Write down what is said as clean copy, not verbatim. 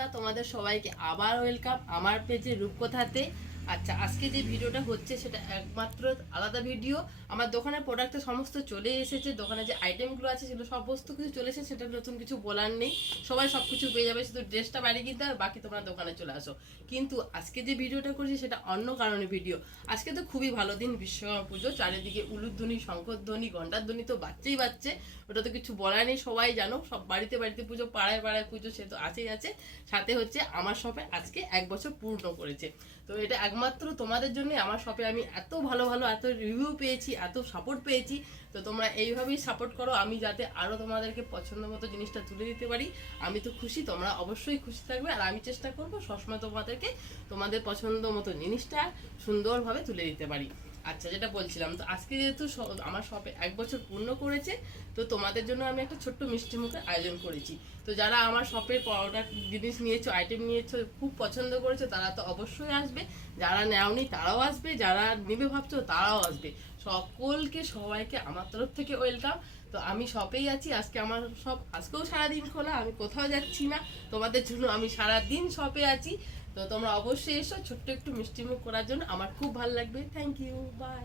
বন্ধুরা, তোমাদের সবাইকে আবার ওয়েলকাম আমার পেজে রূপকথাতে। আচ্ছা, আজকে যে ভিডিওটা হচ্ছে সেটা একমাত্র আলাদা ভিডিও। আমার দোকানের প্রোডাক্টের সমস্ত চলে এসেছে, দোকানে যে আইটেমগুলো আছে সেগুলো সমস্ত কিছু চলে এসেছে, সেটা নতুন কিছু বলার নেই। সবাই সব কিছু পেয়ে যাবে, শুধু ড্রেসটা বাড়ি কিনতে হবে, বাকি তোমরা দোকানে চলে আসো। কিন্তু আজকে যে ভিডিওটা করছি সেটা অন্য কারণে ভিডিও। আজকে তো খুবই ভালো দিন, বিশ্বকর্মা পুজো, চারিদিকে উলুধ্বনি, শঙ্খধ্বনি, ঘণ্টার ধ্বনি তো বাচ্চাই বাচ্চে, ওটা তো কিছু বলার নেই, সবাই জানো। সব বাড়িতে বাড়িতে পুজো, পাড়ায় পাড়ায় পুজো, সে তো আছেই আছে। সাথে হচ্ছে আমার শপে আজকে 1 বছর পূর্ণ করেছে। তো এটা একমাত্র তোমাদের জন্য আমার শপে আমি এত ভালো ভালো এত রিভিউ পেয়েছি, এত সাপোর্ট পেয়েছি। তো তোমরা এইভাবেই সাপোর্ট করো, আমি যাতে আরও তোমাদেরকে পছন্দ মতো জিনিসটা তুলে দিতে পারি। আমি তো খুশি, তোমরা অবশ্যই খুশি থাকবে, আর আমি চেষ্টা করবো সবসময় তোমাদেরকে তোমাদের পছন্দ মতো জিনিসটা সুন্দরভাবে তুলে দিতে পারি। আচ্ছা, যেটা বলছিলাম, তো আজকে যেহেতু আমার শপে 1 বছর পূর্ণ করেছে, তো তোমাদের জন্য আমি একটা ছোট্ট মিষ্টি মুখের আয়োজন করেছি। তো যারা আমার শপের প্রোডাক্ট জিনিস নিয়েছো, আইটেম নিয়েছো, খুব পছন্দ করেছো, তারা তো অবশ্যই আসবে। যারা নেওনি তারাও আসবে, যারা নেবে ভাবছো তারাও আসবে। সকলকে সবাইকে আমার তরফ থেকে ওয়েলকাম। তো আমি শপেই আছি আজকে, আমার শপ আজকেও সারাদিন খোলা, আমি কোথাও যাচ্ছি না। তোমাদের জন্য আমি সারাদিন শপে আছি। তো তোমরা অবশ্যই এসো ছোট্ট একটু মিষ্টি মুখ করার জন্য, আমার খুব ভালো লাগবে। Thank you, by.